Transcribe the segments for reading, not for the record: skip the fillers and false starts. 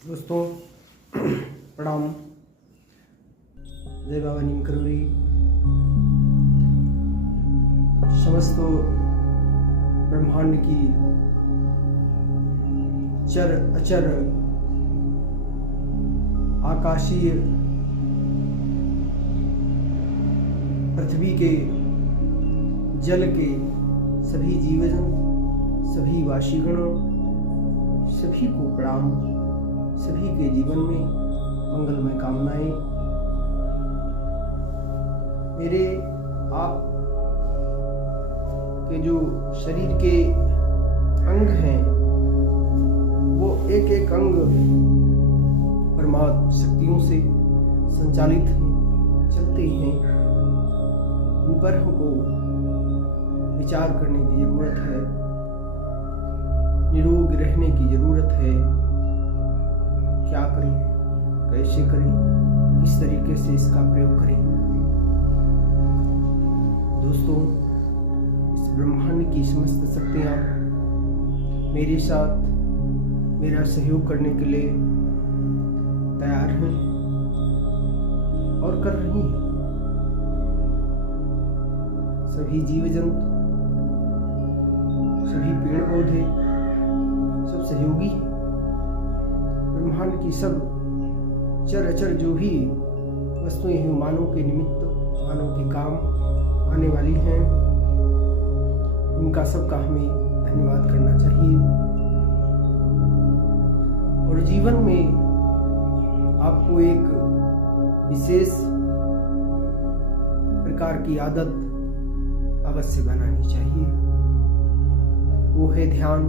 दोस्तों प्रणाम। जय बाबा नीम करोरी। समस्त ब्रह्मांड की चर अचर आकाशीय पृथ्वी के जल के सभी जीवजन, सभी वाशीगणों, सभी को प्रणाम। सभी के जीवन में मंगलमय कामनाएं। मेरे आप के जो शरीर के अंग हैं वो एक एक अंग परमात्मा शक्तियों से संचालित हैं, चलते हैं। इन पर हमको विचार करने की जरूरत है, निरोग रहने की जरूरत है। क्या करें, कैसे करें, किस तरीके से इसका प्रयोग करें। दोस्तों, इस ब्रह्मांड की समस्त शक्तियाँ मेरे साथ मेरा सहयोग करने के लिए तैयार हैं और कर रही हैं। सभी जीव जंतु, सभी पेड़ पौधे सब सहयोगी हैं। ब्रह्मांड की सब चर अचर जो भी वस्तुएं हैं मानव के निमित्त, मानव के काम आने वाली हैं, उनका सबका हमें धन्यवाद करना चाहिए। और जीवन में आपको एक विशेष प्रकार की आदत अवश्य बनानी चाहिए। वो है ध्यान,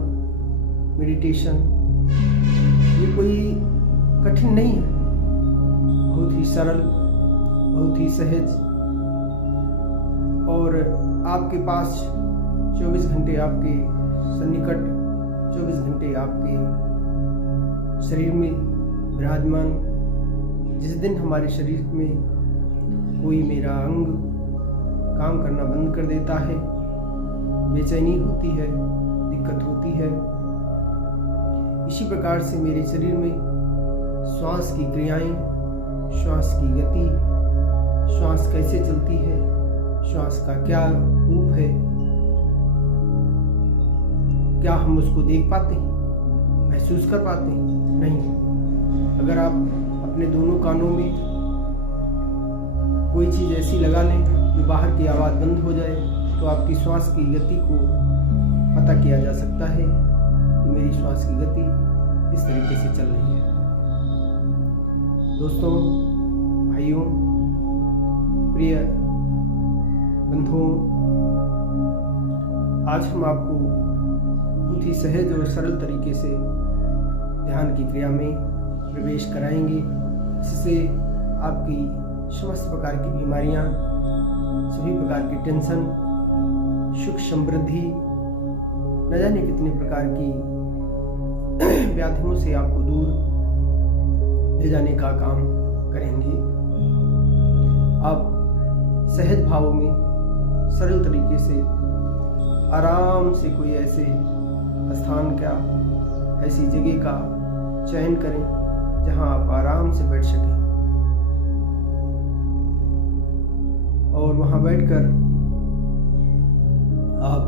मेडिटेशन। ये कोई कठिन नहीं है, बहुत ही सरल, बहुत ही सहज। और आपके पास 24 घंटे आपके सन्निकट, 24 घंटे आपके शरीर में विराजमान। जिस दिन हमारे शरीर में कोई मेरा अंग काम करना बंद कर देता है, बेचैनी होती है, दिक्कत होती है, इसी प्रकार से मेरे शरीर में श्वास की क्रियाएं, श्वास की गति, श्वास कैसे चलती है, श्वास का क्या रूप है, क्या हम उसको देख पाते हैं, महसूस कर पाते हैं? नहीं। अगर आप अपने दोनों कानों में कोई चीज़ ऐसी लगा लें जो बाहर की आवाज़ बंद हो जाए, तो आपकी श्वास की गति को पता किया जा सकता है कि मेरी श्वास की गति इस तरीके से चल रही है। दोस्तों, भाइयों, प्रिय बंधुओं, आज हम आपको बहुत ही सहज और सरल तरीके से ध्यान की क्रिया में प्रवेश कराएंगे। इससे आपकी समस्त प्रकार की बीमारियां, सभी प्रकार की टेंशन, सुख समृद्धि, न जाने कितने प्रकार की व्याधियों से आपको दूर ले जाने का काम करेंगे। आप सहज भाव में सरल तरीके से आराम से कोई ऐसे स्थान का, ऐसी जगह का चयन करें जहां आप आराम से बैठ सकें। और वहां बैठकर आप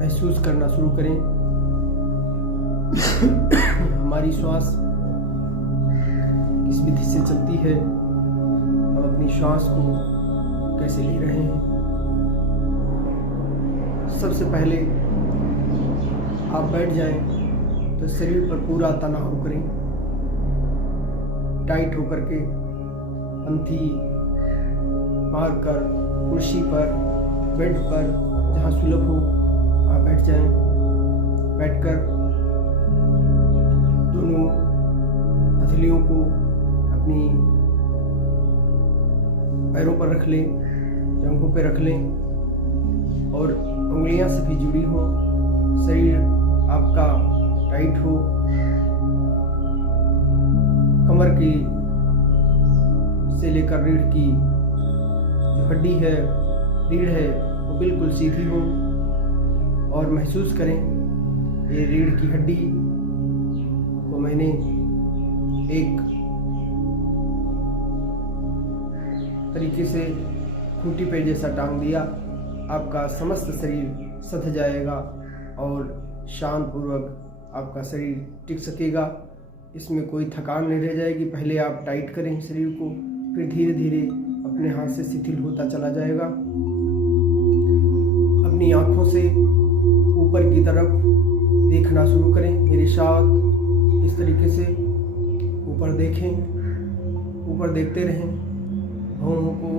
महसूस करना शुरू करें हमारी श्वास किस विधि से चलती है, हम अपनी श्वास को कैसे ले रहे हैं। सबसे पहले आप बैठ जाएं तो शरीर पर पूरा तनाव करें, टाइट होकर के पंथी मारकर कुर्सी पर, बेड पर, जहाँ सुलभ हो आप बैठ जाएं। बैठकर दोनों हथेलियों को अपनी पैरों पर रख लें, जंघों पर रख लें और उंगलियां सभी जुड़ी हो, शरीर आपका टाइट हो, कमर की से लेकर रीढ़ की जो हड्डी है, रीढ़ है, वो बिल्कुल सीधी हो। और महसूस करें ये रीढ़ की हड्डी को मैंने एक तरीके से खूंटी पे जैसा टांग दिया। आपका समस्त शरीर सध जाएगा और शांत पूर्वक आपका शरीर टिक सकेगा। इसमें कोई थकान नहीं रह जाएगी। पहले आप टाइट करें शरीर को, फिर धीरे धीरे अपने हाथ से शिथिल होता चला जाएगा। अपनी आँखों से ऊपर की तरफ देखना शुरू करें। मेरे साथ इस तरीके से ऊपर देखें, ऊपर देखते रहें। भौहों को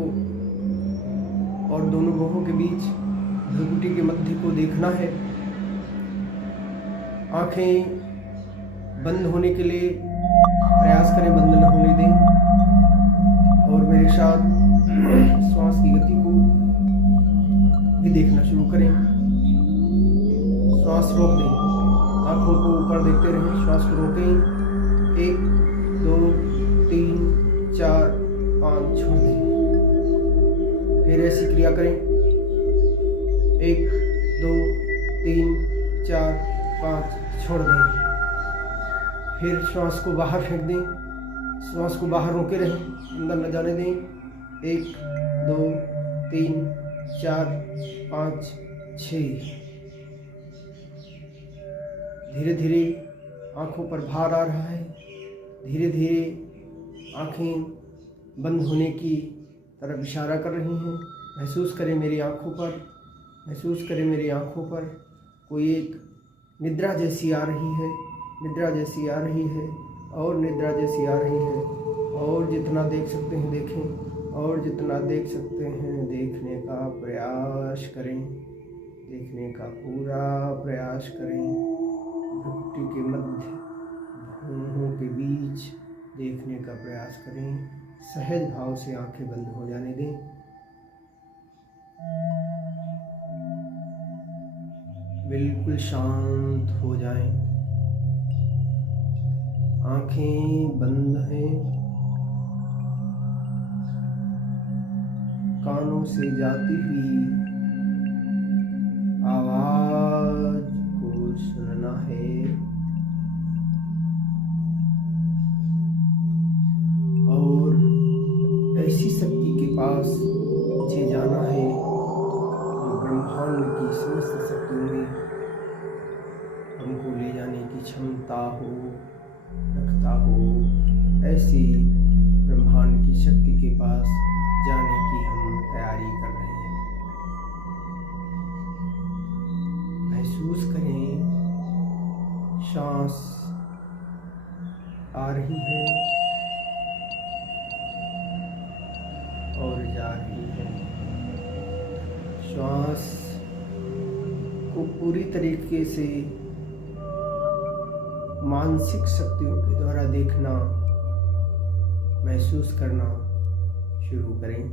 और दोनों भौहों के बीच भ्रुकुटी के मध्य को देखना है। आंखें बंद होने के लिए प्रयास करें, बंद न होने दें। और मेरे साथ श्वास की गति को भी देखना शुरू करें। श्वास रोक दें, आंखों को ऊपर देखते रहें, श्वास को रोकें। 1 2 3 4 5 छोड़ दें। फिर ऐसी क्रिया करें। 1 2 3 4 5 छोड़ दें। फिर श्वास को बाहर फेंक दें। श्वास को बाहर रोके रहें, अंदर न जाने दें। 1 2 3 4 5 6। धीरे धीरे आंखों पर भार आ रहा है। धीरे धीरे आंखें बंद होने की तरफ इशारा कर रही हैं। महसूस करें मेरी आंखों पर, महसूस करें मेरी आंखों पर कोई एक निद्रा जैसी आ रही है, निद्रा जैसी आ रही है और निद्रा जैसी आ रही है। और जितना देख सकते हैं देखें, और जितना देख सकते हैं देखने का प्रयास करें, देखने का पूरा प्रयास करें। भ्रुकुटी के मध्य भौहों के बीच देखने का प्रयास करें। सहज भाव से आंखें बंद हो जाने दें। बिल्कुल शांत हो जाएं। आंखें बंद हैं। कानों से जाती हुई आवाज को सुनना है। और ऐसी शक्ति के पास मुझे जाना है जो ब्रह्मांड की समस्त शक्तियों में हमको ले जाने की क्षमता हो, रखता हो। ऐसी ब्रह्मांड की शक्ति के पास जाने की हम तैयारी कर रहे हैं। महसूस करें सांस आ रही है और जा रही है। श्वास को पूरी तरीके से मानसिक शक्तियों के द्वारा देखना, महसूस करना शुरू करें।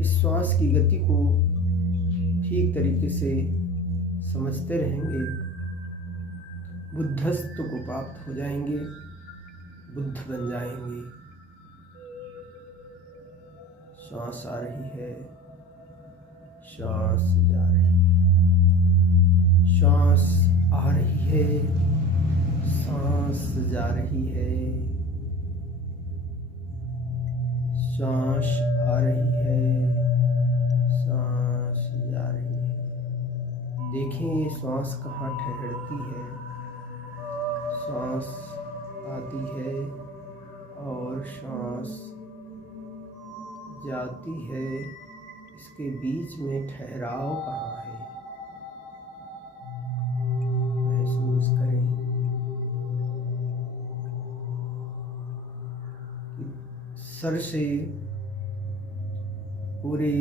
इस श्वास की गति को ठीक तरीके से समझते रहेंगे, बुद्धत्व को प्राप्त हो जाएंगे, बुद्ध बन जाएंगे। श्वास आ रही है, श्वास जा रही है, श्वास आ रही है, सांस जा रही है, श्वास आ रही है, सांस जा रही है। देखें ये श्वास कहाँ ठहरती है। श्वास आती है और श्वास जाती है, इसके बीच में ठहराव कहाँ है, महसूस करें। सर से पूरे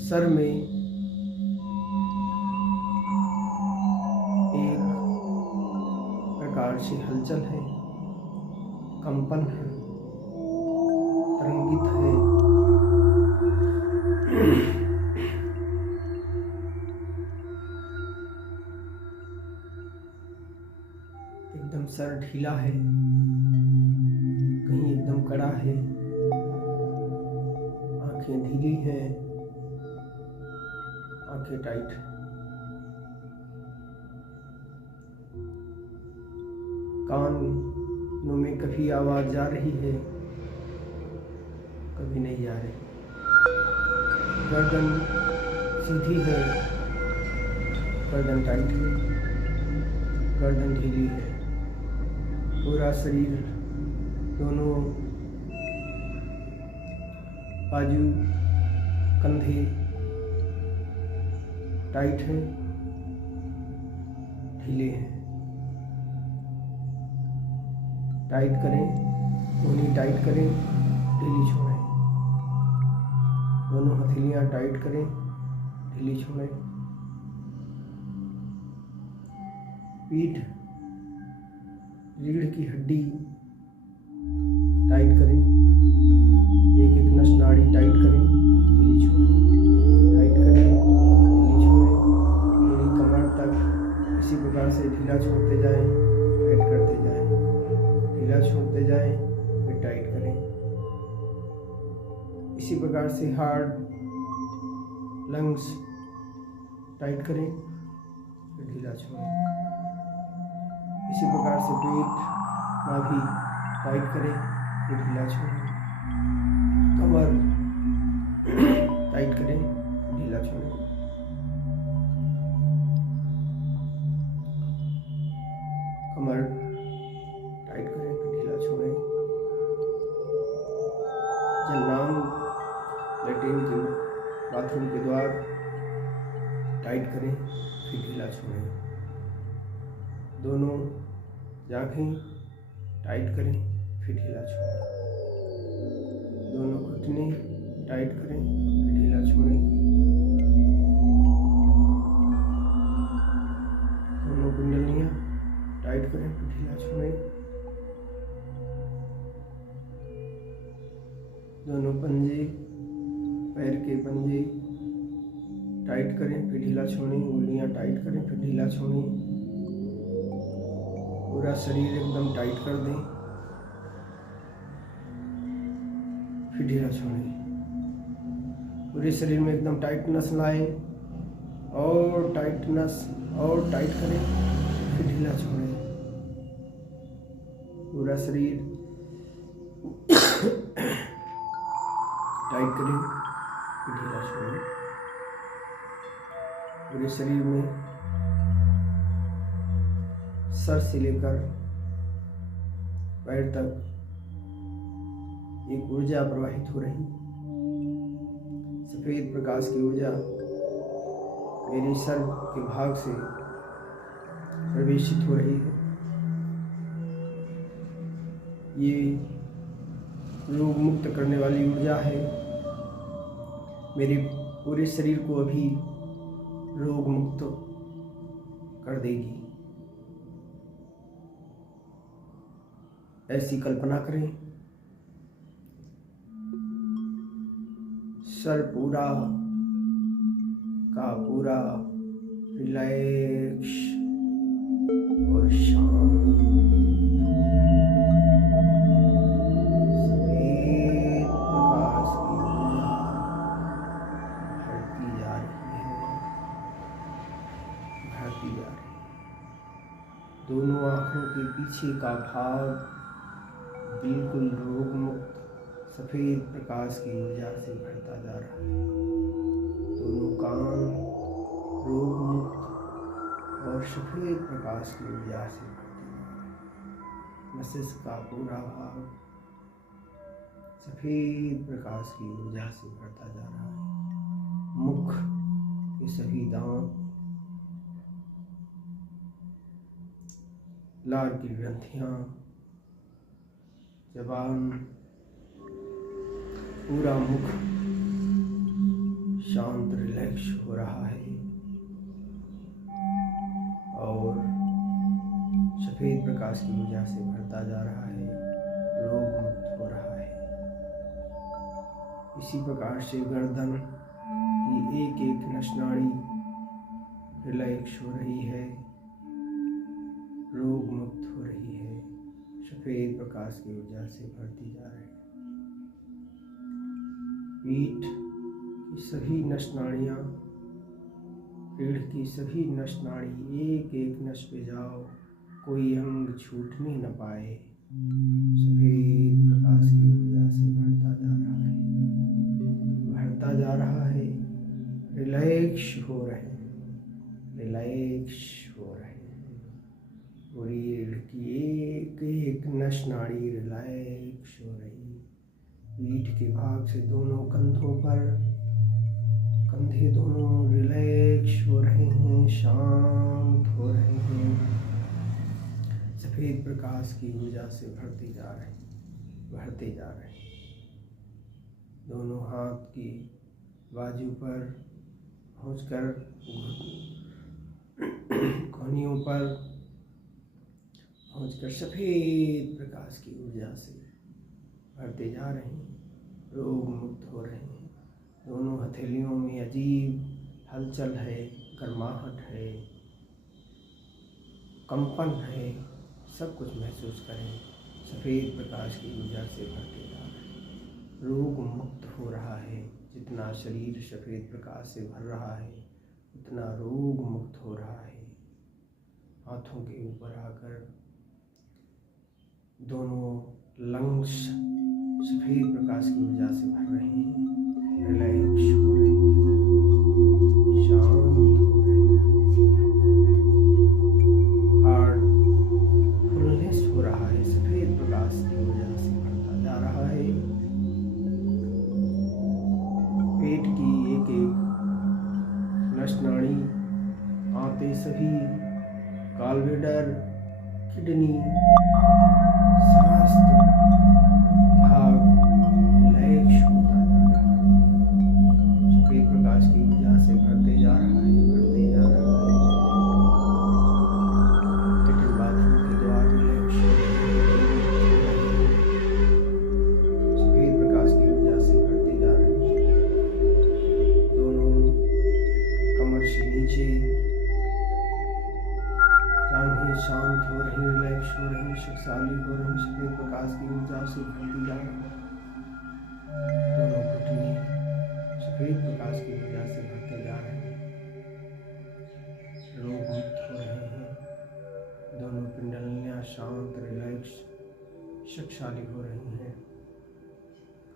सर में एक प्रकार से हलचल है, कंपन है, तरंगित है। एकदम सर ढीला है, कहीं एकदम कड़ा है, आंखें ढीली हैं, आंखें टाइट हैं। कानों में कभी आवाज़ जा रही है, कभी नहीं जा रही। गर्दन सीधी है, गर्दन टाइट है, गर्दन ढीली है। पूरा शरीर, दोनों बाजू, कंधे टाइट हैं, ढीले हैं। टाइट करें, उंगली टाइट करें, ढीली छोड़ें। दोनों हथेलियां टाइट करें, ढीली छोड़ें। पीठ, रीढ़ की हड्डी टाइट करें, एक एक नस नाड़ी टाइट करें, ढीली छोड़ें। टाइट करें, ढीली छोड़ें, पूरी कमर तक इसी प्रकार से ढीला छोड़ते जाएं, टाइट करते जाएं, ढीला छोड़ते जाएं, फिर टाइट करें। इसी प्रकार से हार्ट, लंग्स टाइट करें, फिर ढीला छोड़ें। इसी प्रकार से पेट, नाभि टाइट करें, फिर ढीला छोड़ें। कमर टाइट करें, ढीला छोड़ें। कमर टाइट करें, फिर ढीला छोड़ें। जन्नांग, लैट्रिन के बाथरूम के द्वार टाइट करें, फिर ढीला छोड़ें। दोनों जांघें टाइट करें, फिर ढीला छोड़ें। दोनों घुटने टाइट करें, फिर ढीला छोड़ें। दोनों कुंडलियां टाइट करें, फिर ढीला छोड़ें। दोनों पंजे, पैर के पंजे टाइट करें, फिर ढीला छोड़ें। उंगलियां टाइट करें, फिर ढीला छोड़ें। पूरा शरीर एकदम टाइट कर दें, फिर ढीला छोड़ें। पूरे शरीर में एकदम टाइटनेस लाएं, और टाइटनेस और टाइट करें, फिर ढीला छोड़ें। पूरा शरीर टाइट करें, फिर ढीला छोड़ें। पूरे शरीर में सर से लेकर पैर तक एक ऊर्जा प्रवाहित हो रही, सफेद प्रकाश की ऊर्जा मेरे सर के भाग से प्रवेशित हो रही है। ये रोग मुक्त करने वाली ऊर्जा है। मेरे पूरे शरीर को अभी रोग मुक्त कर देगी। ऐसी कल्पना करें, सर पूरा का पूरा रिलैक्स और शांत, सफेद प्रकाश की बढ़ती जा रही है, बढ़ती जा रही है। दोनों आंखों के पीछे का भाग बिल्कुल रोग मुक्त सफेद प्रकाश की ऊर्जा से भरता जा रहा है। दोनों कान रोग मुक्त और सफेद प्रकाश की ऊर्जा से भरते जा रहे हैं। मस्तिष्क का पूरा भाग सफेद प्रकाश की ऊर्जा से भरता जा रहा है। मुख के सभी दांत, लार की ग्रंथियां, जबान, पूरा मुख शांत रिलैक्स हो रहा है और सफेद प्रकाश की ऊर्जा से भरता जा रहा है, रोग मुक्त हो रहा है। इसी प्रकार से गर्दन की एक एक नस नाड़ी रिलैक्स हो रही है, रोग मुक्त हो रही है, सफेद प्रकाश की ऊर्जा से भरती जा रही है। पीठ की सभी नस नाड़ियाँ, रीढ़ की सभी नस नाड़ी एक एक नस पे जाओ, कोई अंग छूटने न पाए। सफेद प्रकाश की ऊर्जा से भरता जा रहा है, भरता जा रहा है। रिलैक्स हो रहे हैं, रिलैक्स हो रहे हैं। पूरी रीढ़ की एक एक नस नाड़ी रिलैक्स हो रही है। पीठ के भाग से दोनों कंधों पर, कंधे दोनों रिलैक्स हो रहे हैं, शांत हो रहे हैं। सफेद प्रकाश की ऊर्जा से भरते जा रहे हैं, भरते जा रहे हैं। दोनों हाथ की बाजू पर पहुंचकर कोहनियों पर पहुंचकर सफेद प्रकाश की ऊर्जा से भरते जा रहे हैं। रोग मुक्त हो रहे हैं। दोनों हथेलियों में अजीब हलचल है, गर्माहट है, कंपन है। सब कुछ महसूस करें। सफ़ेद प्रकाश की ऊर्जा से भरते जा रहे हैं। रोग मुक्त हो रहा है। जितना शरीर सफ़ेद प्रकाश से भर रहा है उतना रोग मुक्त हो रहा है। हाथों के ऊपर आकर दोनों लंग्स सफ़ेद प्रकाश की ऊर्जा से भर रहे हैं। रिलैक्स हो रहे हैं, शांत हो रहे हैं। हार्ट फुलनेस हो रहा है, सफ़ेद प्रकाश की ऊर्जा से भरता जा रहा है। पेट की एक एक नस नाड़ी, आंतें सभी, गॉलब्लैडर, किडनी, समस्त भाग रिलैक्स होता जा रहा है। सफेद प्रकाश की ऊर्जा से भरते जा रहा है, भरते जा रहा है। लेटरिन बाथरूम के द्वार रिलैक्स हो रहे हैं। सफेद प्रकाश की ऊर्जा से भरते जा रहे हैं। दोनों कमर से नीचे जांघें शांत हो रही, रिलैक्स हो रही, शक्तिशाली हो रही। सफेद प्रकाश की ऊर्जा से भरती जा रही। दोनों घुटने सफेद प्रकाश की ऊर्जा से भरते जा रहे हैं। रोग मुक्त हो रहे हैं। दोनों पिंडलियां शांत, रिलैक्स, शक्तिशाली हो रही हैं।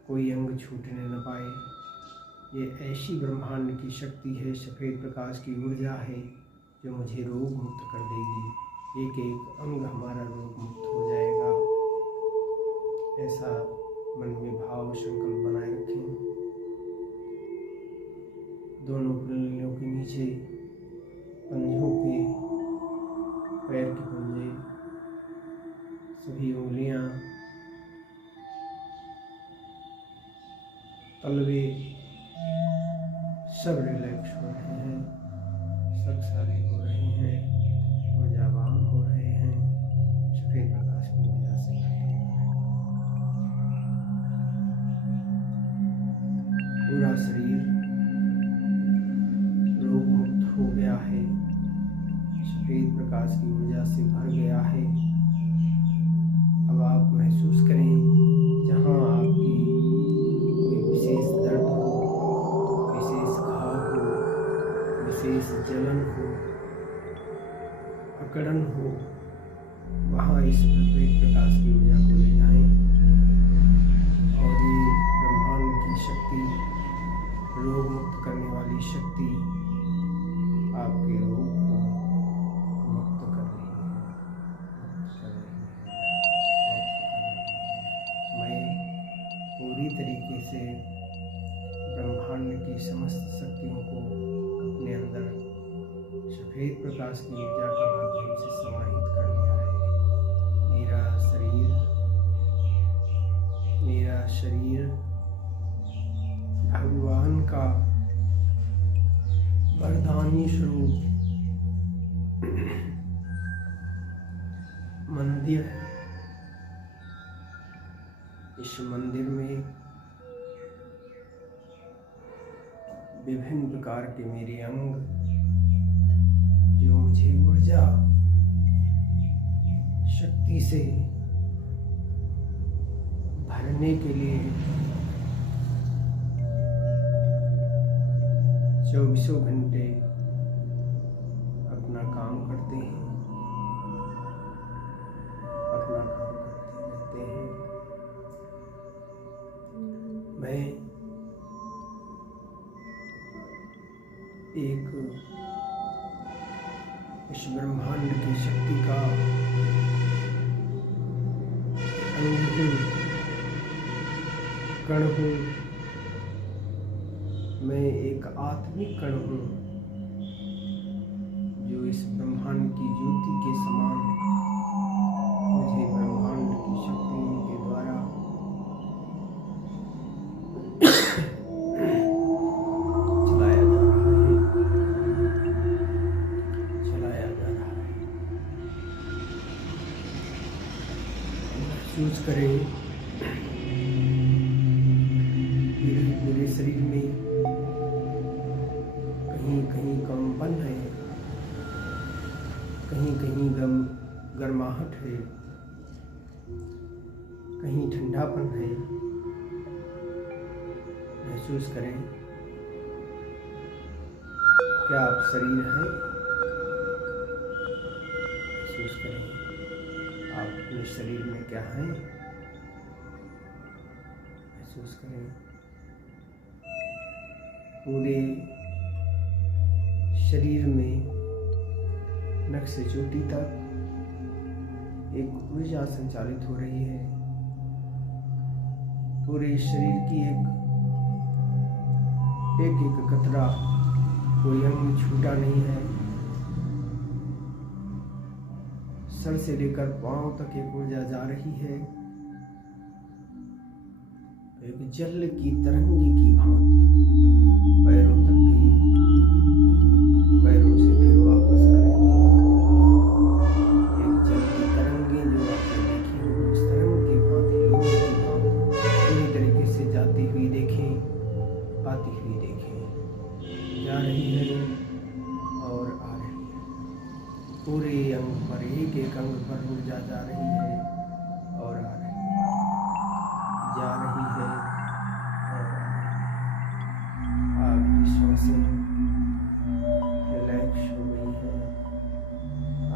कोई अंग छूटने न पाए। ये ऐसी ब्रह्मांड की शक्ति है, सफेद प्रकाश की ऊर्जा है जो मुझे रोग मुक्त कर देगी। एक एक अंग हमारा रोग मुक्त हो जाएगा। ऐसा मन में भाव संकल्प बनाए रखें। दोनों पिंडलियों के नीचे पंजों पे, पैर के पंजे, सभी उंगलियां, तलवे सब रिलैक्स हो रहे हैं, शक्तिशाली हो रहे हैं, ऊर्जावान हो रहे हैं। सफेद प्रकाश की ऊर्जा से पूरा शरीर रोग मुक्त हो गया है, सफेद प्रकाश की ऊर्जा से भर गया है। अब आप महसूस करें जहाँ आपकी कोई विशेष दर्द हो, विशेष घाव हो, विशेष जलन हो, अकड़न हो, वहाँ इस सफेद प्रकाश की ऊर्जा को ले जाएं और ये ब्रह्मांड की शक्ति, रोग मुक्त करने वाली शक्ति आपके रोग को मुक्त कर रही है, मुक्त कर रही है, मुक्त कर रही है। मैं पूरी तरीके से ब्रह्मांड की समस्त शक्तियों को अपने अंदर सफेद प्रकाश की ऊर्जा के माध्यम से समाहित कर लिया है। मेरा शरीर भगवान का वरदानी स्वरूप मंदिर है। इस मंदिर में विभिन्न प्रकार के मेरे अंग जो मुझे ऊर्जा शक्ति से भरने के लिए 24 घंटे अपना काम करते हैं। इस ब्रह्मांड की शक्ति का अंग हूँ, कण हूँ। मैं एक आत्मिक कण हूँ जो इस ब्रह्मांड की ज्योति के समान मुझे ब्रह्मांड की शक्तियों के द्वारा चलाया जा रहा है। महसूस करें मेरे शरीर में कहीं कहीं कंपन है, कहीं कहीं गर्माहट है, कहीं ठंडापन है। महसूस करें, क्या आप शरीर है? महसूस करें आप अपने शरीर में क्या हैं। महसूस करें पूरे शरीर में नख से चोटी तक एक ऊर्जा संचालित हो रही है। पूरे शरीर की एक कतरा, कोई अंग छूटा नहीं है। सर से लेकर पांव तक एक ऊर्जा जा रही है, एक जल की तरंगी की भांति पैरों तक भी, पैरों से फिर वापस करेंगे। एक जल की तरंगे जो आपने देखी हो, उस तरंग की भांति, लोहे की भांति पूरी तरीके से जाती हुई देखें, आती हुई देखें, जा रही है और आ रही है। पूरे अंग पर, एक एक अंग पर ऊर्जा जा रही है और आ रही है, जा रही है और आ रही है। आपकी सांसें रिलैक्स हो गई है,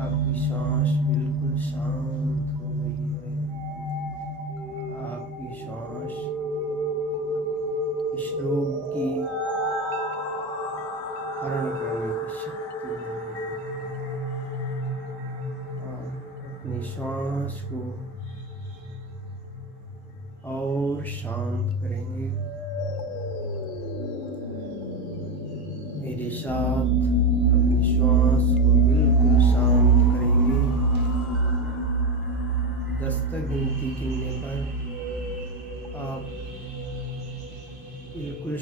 आपकी सांस बिल्कुल शांत हो गई है। आपकी सांस इस रोग की हरण करने की शक्ति है। आप अपनी सांस को और शांत करेंगे। मेरे साथ अपनी श्वास को बिल्कुल शांत करेंगे। 10 तक गिनती गिनने पर आप बिल्कुल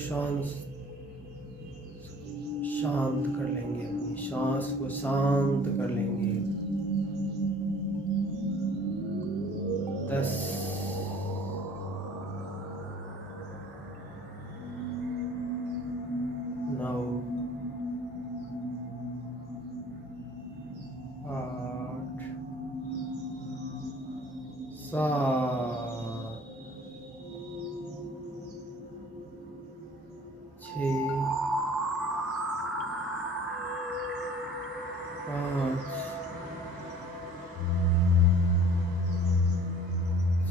शांत कर लेंगे, अपनी सांस को शांत कर लेंगे। 10, 9, 8, 7, 6, 5,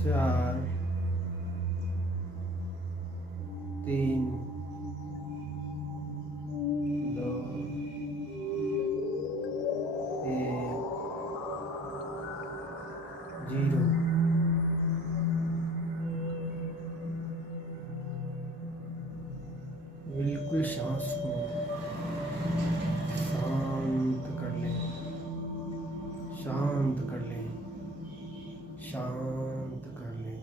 4, 3, 2, 1, 0। बिल्कुल सांस को शांत कर लें, शांत कर लें, शांत कर लें।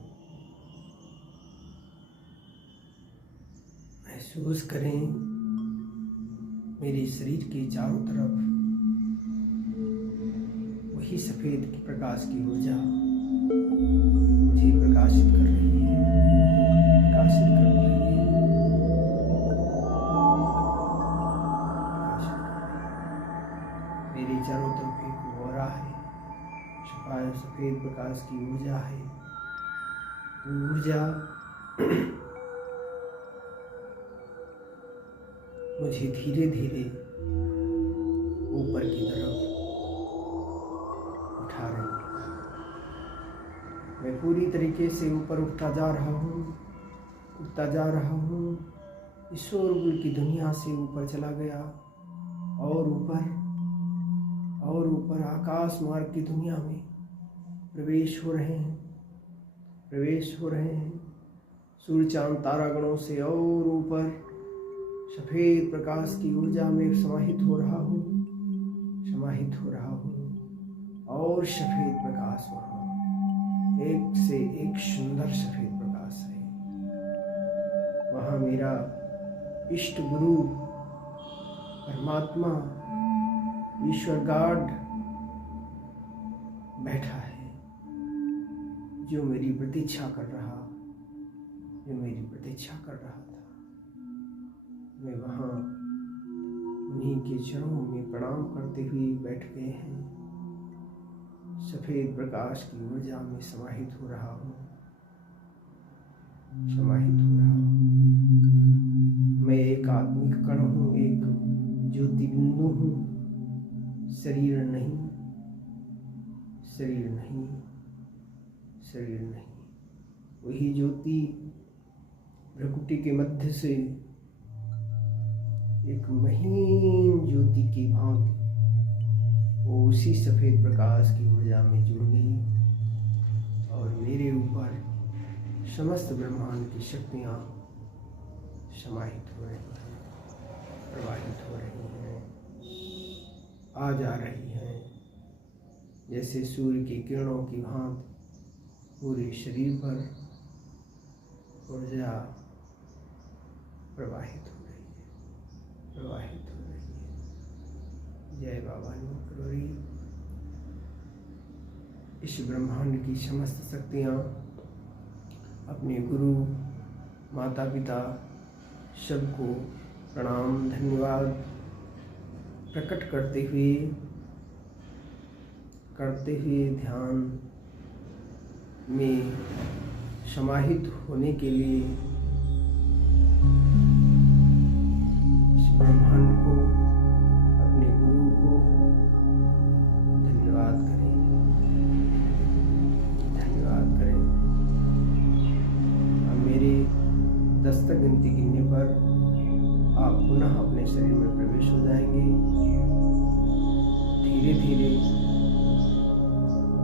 महसूस करें मेरे शरीर के चारों तरफ वही सफेद प्रकाश की ऊर्जा मुझे प्रकाशित कर रही है, प्रकाशित कर रही है। मेरे चारों तरफ एक ऑरा है, सफेद प्रकाश की ऊर्जा है। ऊर्जा मुझे धीरे धीरे ऊपर की तरफ उठा रही है। मैं पूरी तरीके से ऊपर उठता जा रहा हूँ, उठता जा रहा हूँ। इस शोरगुल की दुनिया से ऊपर चला गया, और ऊपर आकाश मार्ग की दुनिया में प्रवेश हो रहे हैं। सूर्य चांद तारागणों से और ऊपर सफेद प्रकाश की ऊर्जा में समाहित हो रहा हूँ और सफेद प्रकाश वहाँ एक से एक सुंदर सफेद प्रकाश है। वहाँ मेरा इष्ट गुरु परमात्मा ईश्वर गॉड बैठा है, जो मेरी प्रतीक्षा कर रहा था। मैं वहाँ उन्हीं के चरणों में प्रणाम करते हुए बैठ गए हैं। सफेद प्रकाश की ऊर्जा में समाहित हो रहा हूँ। मैं एक आत्मिक कण हूँ, एक ज्योति बिंदु हूँ। शरीर नहीं। वही ज्योति प्रकृति के मध्य से एक महीन ज्योति की भांति वो उसी सफेद प्रकाश की ऊर्जा में जुड़ गई और मेरे ऊपर समस्त ब्रह्मांड की शक्तियाँ समाहित हो रही हैं, प्रवाहित हो रही हैं, आ जा रही हैं। जैसे सूर्य की किरणों की भांति पूरे शरीर पर ऊर्जा प्रवाहित हो रही है। जय बाबा नुकरोरी। इस ब्रह्मांड की समस्त शक्तियाँ अपने गुरु माता पिता सबको प्रणाम धन्यवाद प्रकट करते हुए ध्यान में समाहित होने के लिए इस ब्रह्मांड को, अपने गुरु को धन्यवाद करें। अब मेरे 10 तक गिनती गिनने पर आप पुनः अपने शरीर में प्रवेश हो जाएंगे। धीरे धीरे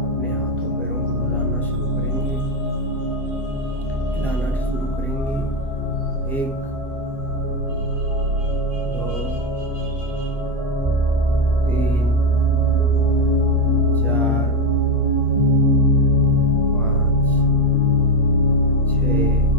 अपने हाथों पैरों को हिलाना शुरू करेंगे। 1 2 3 4 5 6